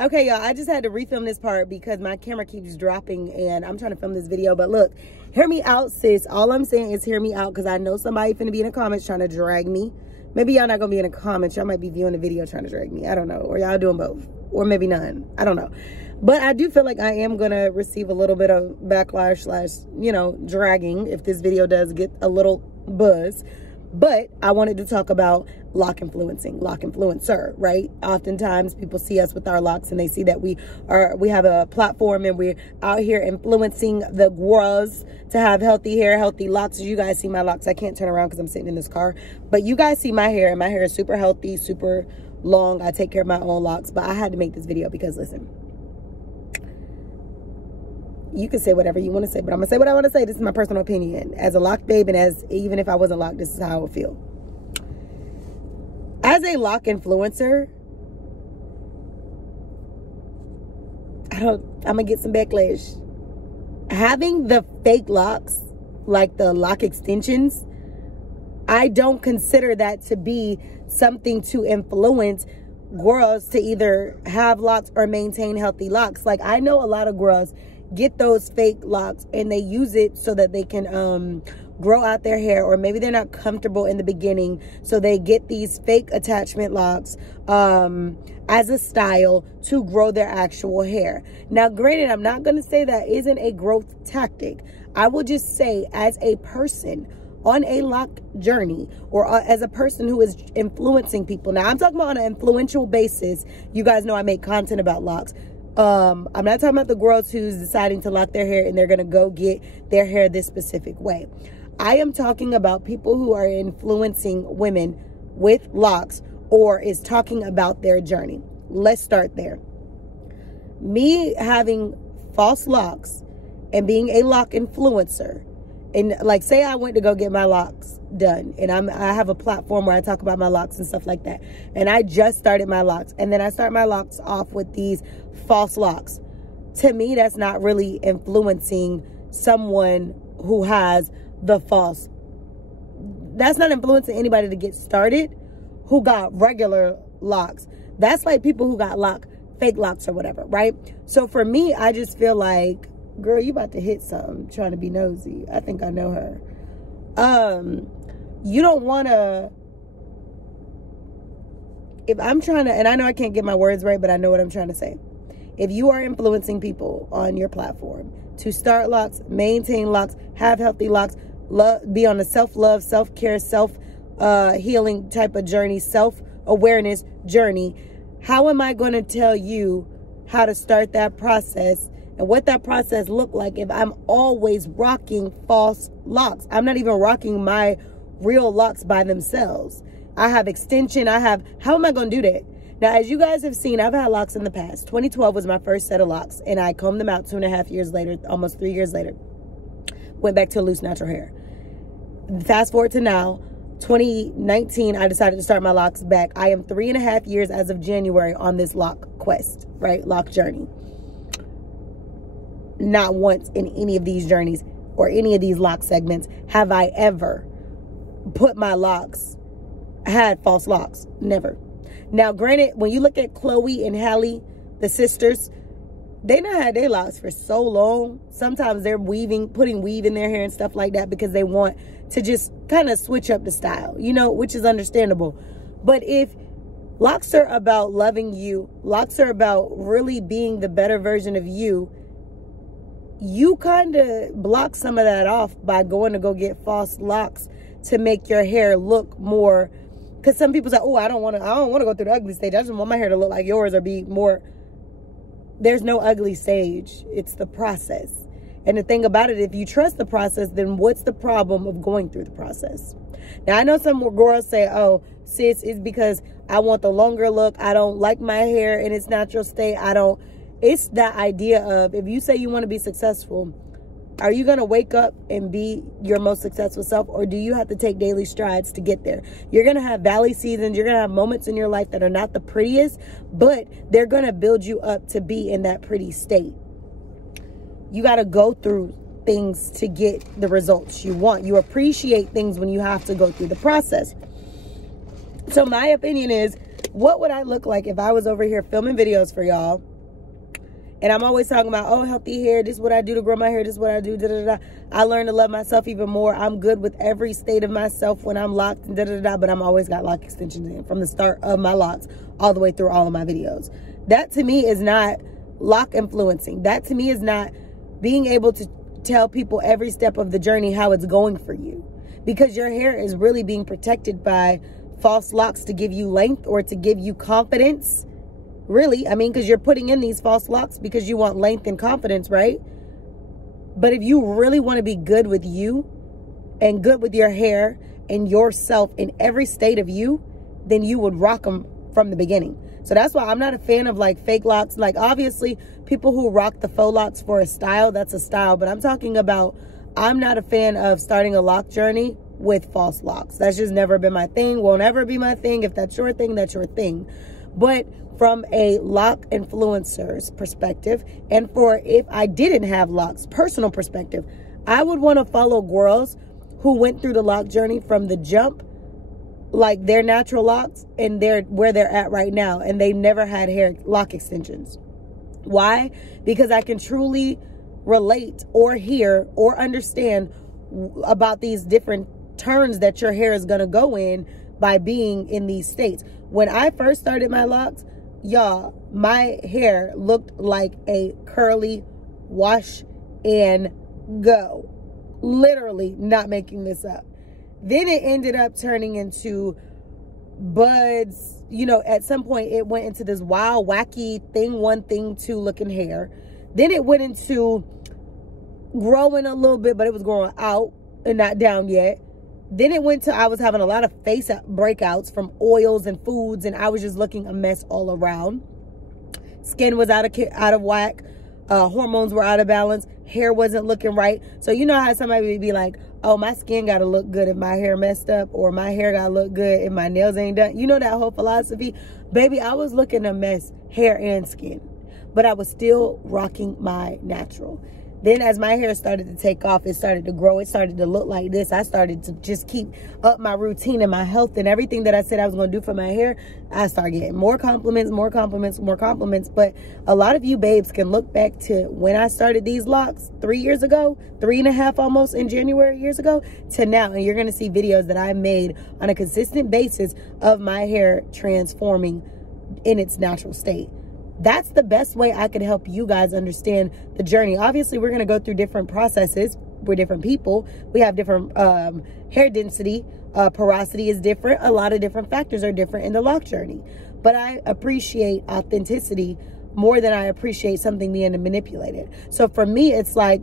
Okay, y'all, I just had to refilm this part because my camera keeps dropping and I'm trying to film this video. But look, hear me out, sis. All I'm saying is hear me out because I know somebody finna be in the comments trying to drag me. Maybe y'all not gonna be in the comments. Y'all might be viewing the video trying to drag me. I don't know. Or y'all doing both. Or maybe none. I don't know. But I do feel like I am gonna receive a little bit of backlash / you know, dragging if this video does get a little buzz. But I wanted to talk about LOC influencing, LOC influencer, right? Oftentimes people see us with our locks and they see that we have a platform and we're out here influencing the girls to have healthy hair, healthy locks. You guys see my locks. I can't turn around because I'm sitting in this car. But you guys see my hair, and my hair is super healthy, super long. I take care of my own locks. But I had to make this video because, listen, you can say whatever you want to say, but I'm gonna say what I want to say. This is my personal opinion as a lock babe, and as even if I wasn't locked, this is how I would feel. As a lock influencer, I'm gonna get some backlash. Having the fake locks, like the lock extensions, I don't consider that to be something to influence girls to either have locks or maintain healthy locks. Like, I know a lot of girls get those fake locks and they use it so that they can grow out their hair, or maybe they're not comfortable in the beginning, so they get these fake attachment locks as a style to grow their actual hair. Now, granted, I'm not going to say that isn't a growth tactic. I will just say, as a person on a lock journey, or as a person who is influencing people. Now, I'm talking about on an influential basis. You guys know I make content about locks. I'm not talking about the girls who's deciding to lock their hair and they're going to go get their hair this specific way. I am talking about people who are influencing women with locks or is talking about their journey. Let's start there. Me having false locks and being a lock influencer, and like, say I went to go get my locks done, and I have a platform where I talk about my locks and stuff like that, and I just started my locks, and then I start my locks off with these false locks. To me, that's not really influencing someone who has the false. That's not influencing anybody to get started who got regular locks. That's like people who got fake locks or whatever, right? So for me, I just feel like, girl, you about to hit something trying to be nosy. I think I know her. You don't want to, if I'm trying to, and I know I can't get my words right, but I know what I'm trying to say. If you are influencing people on your platform to start locks, maintain locks, have healthy locks, be on a self-love, self-care, self-healing type of journey, self-awareness journey, how am I going to tell you how to start that process and what that process look like if I'm always rocking false locks? I'm not even rocking my real locks by themselves. I have extension. How am I going to do that? Now, as you guys have seen, I've had locks in the past. 2012 was my first set of locks, and I combed them out 2.5 years later, almost 3 years later. Went back to loose natural hair. Fast forward to now, 2019, I decided to start my locks back. I am 3.5 years as of January on this lock quest, right? Lock journey. Not once in any of these journeys or any of these lock segments have I ever put my locks, had false locks. Never. Now, granted, when you look at Chloe and Halle, the sisters, they not had their locks for so long. Sometimes they're putting weave in their hair and stuff like that because they want to just kind of switch up the style, you know, which is understandable. But if locks are about loving you, locks are about really being the better version of you, you kind of block some of that off by going to go get false locks to make your hair look more. Because some people say, oh, I don't want to go through the ugly stage. I just want my hair to look like yours or be more. There's no ugly stage. It's the process. And the thing about it, if you trust the process, then what's the problem of going through the process? Now, I know some girls say, oh, sis, it's because I want the longer look. I don't like my hair in its natural state. It's that idea of, if you say you want to be successful, are you going to wake up and be your most successful self, or do you have to take daily strides to get there? You're going to have valley seasons. You're going to have moments in your life that are not the prettiest, but they're going to build you up to be in that pretty state. You got to go through things to get the results you want. You appreciate things when you have to go through the process. So my opinion is, what would I look like if I was over here filming videos for y'all? And I'm always talking about, oh, healthy hair. This is what I do to grow my hair. This is what I do. Da, da, da. I learned to love myself even more. I'm good with every state of myself when I'm locked. Da, da, da, but I'm always got lock extensions in from the start of my locks all the way through all of my videos. That to me is not lock influencing. That to me is not being able to tell people every step of the journey how it's going for you. Because your hair is really being protected by false locks to give you length or to give you confidence. Really, I mean, because you're putting in these false locks because you want length and confidence, right? But if you really want to be good with you and good with your hair and yourself in every state of you, then you would rock them from the beginning. So that's why I'm not a fan of like fake locks. Like obviously people who rock the faux locks for a style, that's a style. But I'm talking about, I'm not a fan of starting a lock journey with false locks. That's just never been my thing. Won't ever be my thing. If that's your thing, that's your thing. But from a lock influencer's perspective, and for if I didn't have locks, personal perspective, I would want to follow girls who went through the lock journey from the jump, like their natural locks, and they're where they're at right now, and they never had hair lock extensions. Why? Because I can truly relate or hear or understand about these different turns that your hair is going to go in by being in these states. When I first started my locks, y'all, my hair looked like a curly wash and go. Literally, not making this up. Then it ended up turning into buds. You know, at some point it went into this wild, wacky thing one, thing two looking hair. Then it went into growing a little bit, but it was growing out and not down yet. Then it went to, I was having a lot of face breakouts from oils and foods, and I was just looking a mess all around. Skin was out of whack. Hormones were out of balance. Hair wasn't looking right. So you know how somebody would be like, oh, my skin got to look good if my hair messed up, or my hair got to look good if my nails ain't done. You know that whole philosophy? Baby, I was looking a mess, hair and skin. But I was still rocking my natural. Then as my hair started to take off, it started to grow. It started to look like this. I started to just keep up my routine and my health and everything that I said I was going to do for my hair. I started getting more compliments, more compliments, more compliments. But a lot of you babes can look back to when I started these locks 3 years ago, 3.5 almost in January years ago, to now. And you're going to see videos that I made on a consistent basis of my hair transforming in its natural state. That's the best way I can help you guys understand the journey. Obviously, we're going to go through different processes. We're different people. We have different hair density. Porosity is different. A lot of different factors are different in the lock journey. But I appreciate authenticity more than I appreciate something being manipulated. So for me, it's like,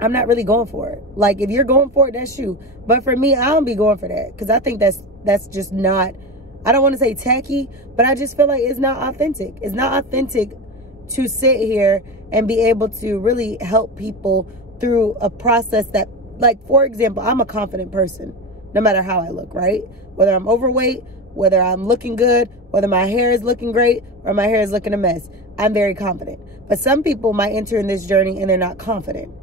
I'm not really going for it. Like, if you're going for it, that's you. But for me, I don't be going for that, because I think that's just not, I don't want to say tacky, but I just feel like it's not authentic. It's not authentic to sit here and be able to really help people through a process that, like, for example, I'm a confident person, no matter how I look, right? Whether I'm overweight, whether I'm looking good, whether my hair is looking great, or my hair is looking a mess, I'm very confident. But some people might enter in this journey and they're not confident.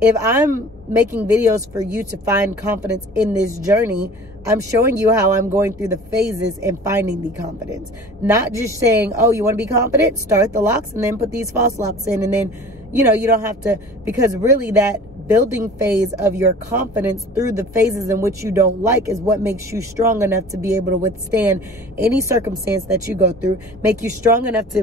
If I'm making videos for you to find confidence in this journey, I'm showing you how I'm going through the phases and finding the confidence. Not just saying, oh, you want to be confident? Start the locks and then put these false locks in. And then, you know, you don't have to, because really that building phase of your confidence through the phases in which you don't like is what makes you strong enough to be able to withstand any circumstance that you go through, make you strong enough to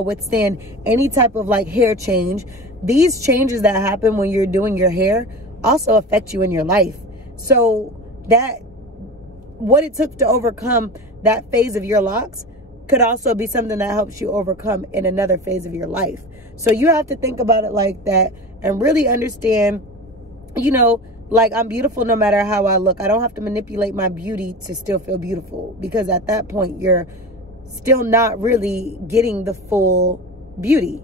withstand any type of like hair change. These changes that happen when you're doing your hair also affect you in your life. So that, what it took to overcome that phase of your locks could also be something that helps you overcome in another phase of your life. So you have to think about it like that and really understand, you know, like, I'm beautiful no matter how I look. I don't have to manipulate my beauty to still feel beautiful, because at that point you're still not really getting the full beauty,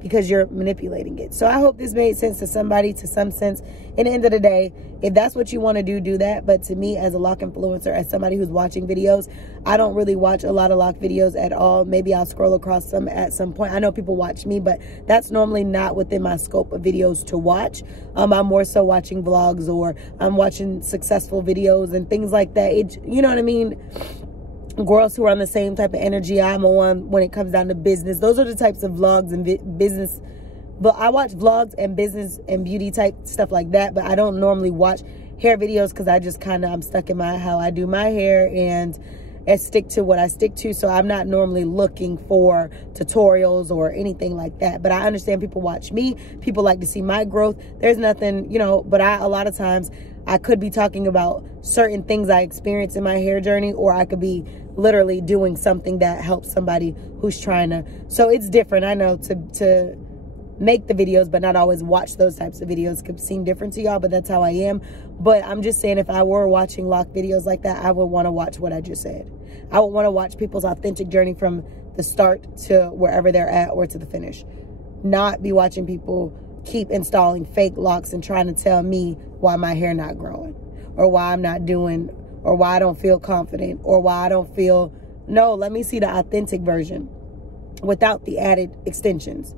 because you're manipulating it. So I hope this made sense to somebody, to some sense. In the end of the day, if that's what you want to do, do that. But to me, as a lock influencer, as somebody who's watching videos, I don't really watch a lot of lock videos at all. Maybe I'll scroll across some at some point. I know people watch me, but that's normally not within my scope of videos to watch. I'm more so watching vlogs, or I'm watching successful videos and things like that. You know what I mean? girls who are on the same type of energy I'm on when it comes down to business. Those are the types of vlogs and business. But I watch vlogs and business and beauty type stuff like that. But I don't normally watch hair videos because I just I'm stuck in how I do my hair and stick to what I stick to. So I'm not normally looking for tutorials or anything like that. But I understand people watch me. People like to see my growth. There's nothing, you know, but a lot of times I could be talking about certain things I experienced in my hair journey, or I could be literally doing something that helps somebody who's trying to. So it's different. I know to make the videos, but not always watch those types of videos could seem different to y'all, but that's how I am. But I'm just saying, if I were watching LOC videos like that, I would want to watch what I just said. I would want to watch people's authentic journey from the start to wherever they're at or to the finish. Not be watching people keep installing fake LOCs and trying to tell me why my hair not growing, or why I'm not doing, or why I don't feel confident, or why I don't feel. No, let me see the authentic version without the added extensions.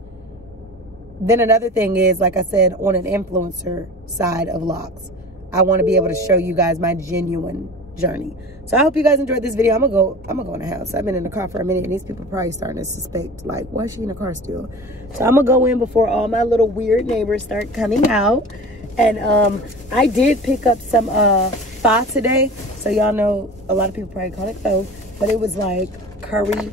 Then another thing is, like I said, on an influencer side of LOCs, I want to be able to show you guys my genuine journey. So I hope you guys enjoyed this video. I'm gonna go in the house. I've been in the car for a minute, and these people are probably starting to suspect, like, why is she in the car still? So I'm gonna go in before all my little weird neighbors start coming out. And I did pick up some pho today. So y'all know a lot of people probably call it pho, but it was like curry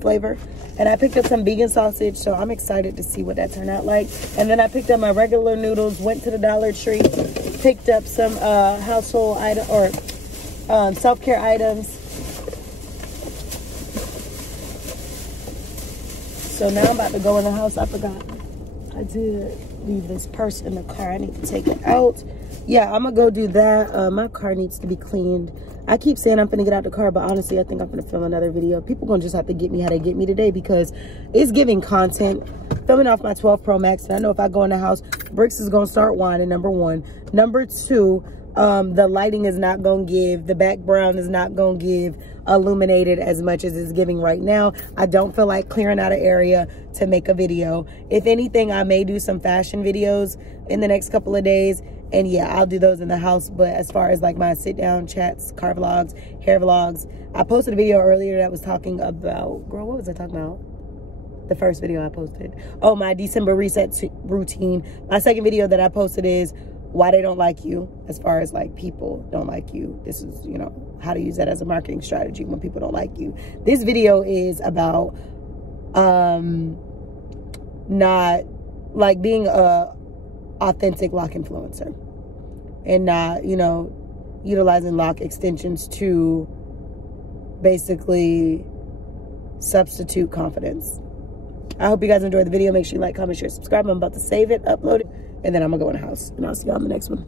flavor. And I picked up some vegan sausage, so I'm excited to see what that turned out like. And then I picked up my regular noodles, went to the Dollar Tree, picked up some household item or self-care items. So now I'm about to go in the house. I forgot I did leave this purse in the car. I need to take it out. Yeah, I'm gonna go do that. My car needs to be cleaned. I keep saying I'm finna get out the car, but honestly, I think I'm finna film another video. People gonna just have to get me how they get me today, because it's giving content. Filming off my 12 Pro Max, and I know if I go in the house, Bricks is gonna start whining, number one. Number two, the lighting is not gonna give, the background is not gonna give illuminated as much as it's giving right now. I don't feel like clearing out an area to make a video. If anything, I may do some fashion videos in the next couple of days. And yeah, I'll do those in the house. But as far as like my sit down chats, car vlogs, hair vlogs, I posted a video earlier that was talking about, girl, what was I talking about? The first video I posted. Oh, my December reset routine. My second video that I posted is why they don't like you, as far as like people don't like you. This is, you know, how to use that as a marketing strategy when people don't like you. This video is about not like being a authentic LOC influencer and not, you know, utilizing LOC extensions to basically substitute confidence. I hope you guys enjoyed the video. Make sure you like, comment, share, subscribe. I'm about to save it, upload it, and then I'm gonna go in the house, and I'll see y'all in the next one.